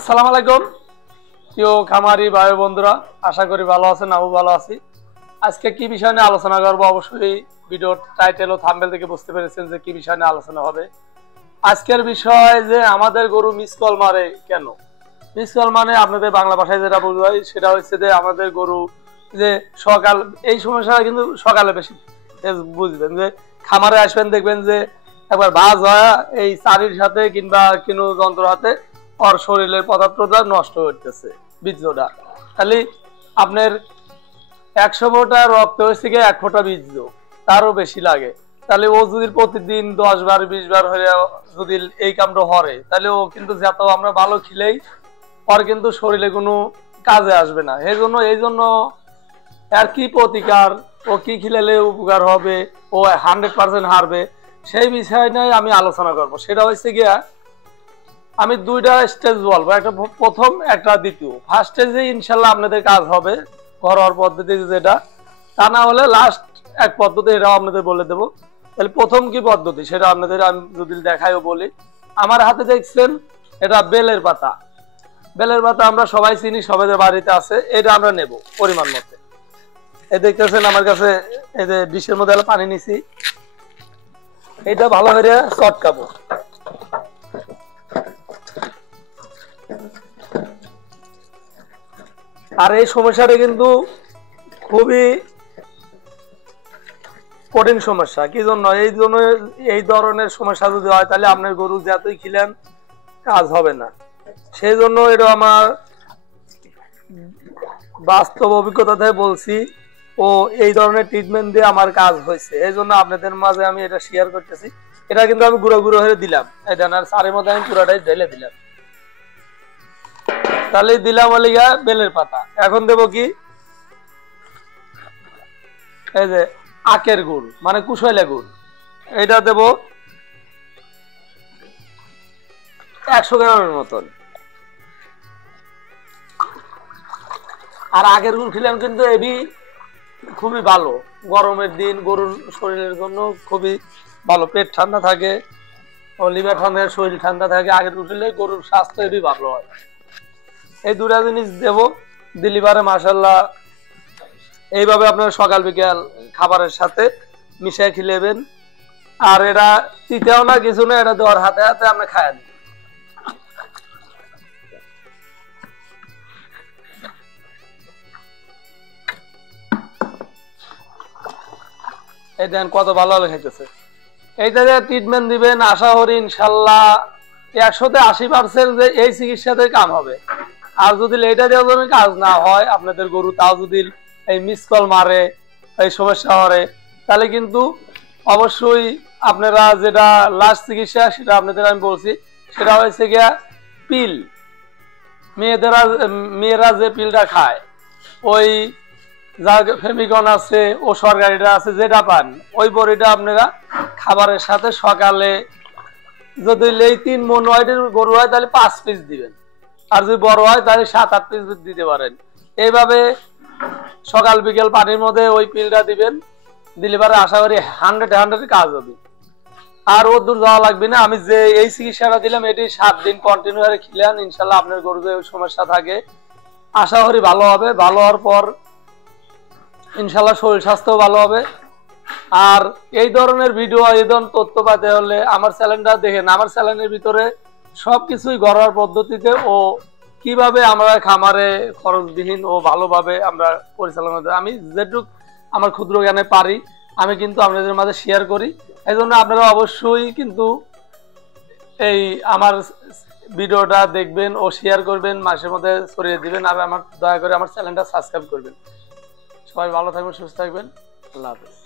আসসালামু আলাইকুম প্রিয় খামারি ভাই বন্ধুরা, আশা করি ভালো আছেন। আমি ভালো আছি। আজকে কি বিষয় নিয়ে আলোচনা করব, অবশ্যই ভিডিওর টাইটেল ও থাম্বনেল থেকে বুঝতে পেরেছেন যে কি বিষয় নিয়ে আলোচনা হবে। আজকের বিষয় যে আমাদের গরু মিস কল মারে কেন। মিস কল মানে আপনাদের বাংলা ভাষায় যেটা বোঝায় সেটা হচ্ছে যে আমাদের গরু যে সকাল, এই সমস্যাটা কিন্তু সকালে বেশি বুঝবেন যে খামারে আসবেন দেখবেন যে একবার বাজ হয় এই চারির সাথে কিংবা কিনো যন্ত্র হাতে ওর শরীরের পদার্থটা নষ্ট হইতেছে বীর্যটা। খালি আপনার 100 ফোঁটা রক্ত হয়েছে গিয়ে 1 ফোঁটা বীর্য, তারও বেশি লাগে। তাহলে ও যদি প্রতিদিন 10 বার 20 বার হয়ে যদি এই কামটা হরে, তাহলে ও কিন্তু যত আমরা ভালো খিলেই ওর কিন্তু শরীরে কোনো কাজে আসবে না। এই জন্য আর কি প্রতিকার, ও কি খিলালে উপকার হবে, ও 100% হারবে, সেই বিষয় নিয়ে আমি আলোচনা করব। সেটা হচ্ছে গিয়া আমি দুইটা স্টেজ বলবো, একটা প্রথম একটা দ্বিতীয়। ফার্স্ট স্টেজে ইনশাল্লাহ আপনাদের কাজ হবে ঘরোয়া পদ্ধতি যেটা, তা না হলে লাস্ট এক পদ্ধতি এটাও আপনাদের বলে দেবো। তাহলে প্রথম কি পদ্ধতি সেটা আপনাদের আমি যদি দেখাইও বলি। আমার হাতে দেখছেন এটা বেলের পাতা। বেলের পাতা আমরা সবাই চিনি, সবাইদের বাড়িতে আছে। এটা আমরা নেব পরিমাণ মতো। এই দেখতেছেন আমার কাছে এই যে ডিশের মধ্যে পানি নিছি, এটা ভালো করে চটকাবো। আর এই সমস্যাটা কিন্তু খুবই কঠিন সমস্যা। কি জন্য? এই ধরনের সমস্যা যদি হয় তাহলে আপনার গরু যতই খিলেন কাজ হবে না। সেই জন্য এটা আমার বাস্তব অভিজ্ঞতা থেকে বলছি, ও এই ধরনের ট্রিটমেন্ট দিয়ে আমার কাজ হয়েছে। এই জন্য আপনাদের মাঝে আমি এটা শেয়ার করতেছি। এটা কিন্তু আমি গুঁড়ো গুঁড়ো হয়ে দিলাম, এটা না সারের মধ্যে আমি পুরাটাই ঢেলে দিলাম। তাহলে দিলাম অলিগা বেলের পাতা। এখন দেব কি, এই যে আখের গুড় মানে কুশাইলা গুড়, এটা দেব 100 গ্রামের মতন। আর আগের গুড় খেলাম কিন্তু এবি খুবই ভালো, গরমের দিন গরুর শরীরের জন্য খুবই ভালো। পেট ঠান্ডা থাকে, ও লিভার ঠান্ডা, শরীর ঠান্ডা থাকে। আগের গুড় খেলে গরুর স্বাস্থ্য এবি ভালো হয়। এই দুটা জিনিস দেব, দিলিবারে মাশাল্লাহ এইভাবে আপনারা সকাল বিকাল খাবারের সাথে মিশিয়ে খিলেবেন। আর এটা তিতেও না কিছু না, এটা দেওয়ার হাতে হাতে আপনি খায় দিন। এই দেন কত ভালো খাইতেছে। এইটা যে ট্রিটমেন্ট দিবেন, আশা করি ইনশাল্লাহ 100তে 80% যে এই চিকিৎসাতে কাম হবে। আর যদি এটা দেওয়ার জন্য কাজ না হয় আপনাদের গরু, তাও যদি এই মিস কল মারে, এই সমস্যা হরে, তাহলে কিন্তু অবশ্যই আপনারা যেটা লাস্ট চিকিৎসা সেটা আপনাদের আমি বলছি, সেটা হয়েছে গিয়া পিল। মেয়েরা যে পিলটা খায়, ওই যা ফেমিকন আছে ও সরকারিটা আছে যেটা পান, ওই বড়িটা আপনারা খাবারের সাথে সকালে যদি এই 3 মণ গরু হয় তাহলে 5 পিস দিবেন। আর যদি বড় হয় তাহলে 7-8 পিস দিতে পারেন। এইভাবে সকাল বিকেল পানির মধ্যে ওই পিলটা দিবেন, দিলে পরে আশা করি 100 কাজ হবে। আর ও দূর যাওয়া লাগবে না। আমি যে এই চিকিৎসাটা দিলাম এটি 7 দিন কন্টিনিউ করে খিলেন, ইনশাল্লাহ আপনার গরু যে সমস্যা থাকে আশা করি ভালো হবে। ভালো হওয়ার পর ইনশাল্লাহ শরীর স্বাস্থ্য ভালো হবে। আর এই ধরনের ভিডিও, এই ধরনের তথ্য পাতে হলে আমার চ্যানেলটা দেখেন। আমার চ্যানেলের ভিতরে সবকিছুই ঘরোয়া পদ্ধতিতে ও কিভাবে আমরা খামারে খরচবিহীন ও ভালোভাবে আমরা পরিচালনা করি, আমি যেটুক আমার ক্ষুদ্র জ্ঞানে পারি আমি কিন্তু আপনাদের মাঝে শেয়ার করি। এই জন্য আপনারা অবশ্যই কিন্তু এই আমার ভিডিওটা দেখবেন ও শেয়ার করবেন, মাসের মধ্যে ছড়িয়ে দিবেন। আর আমার দয়া করে আমার চ্যানেলটা সাবস্ক্রাইব করবেন। সবাই ভালো থাকবেন, সুস্থ থাকবেন। আল্লাহ হাফেজ।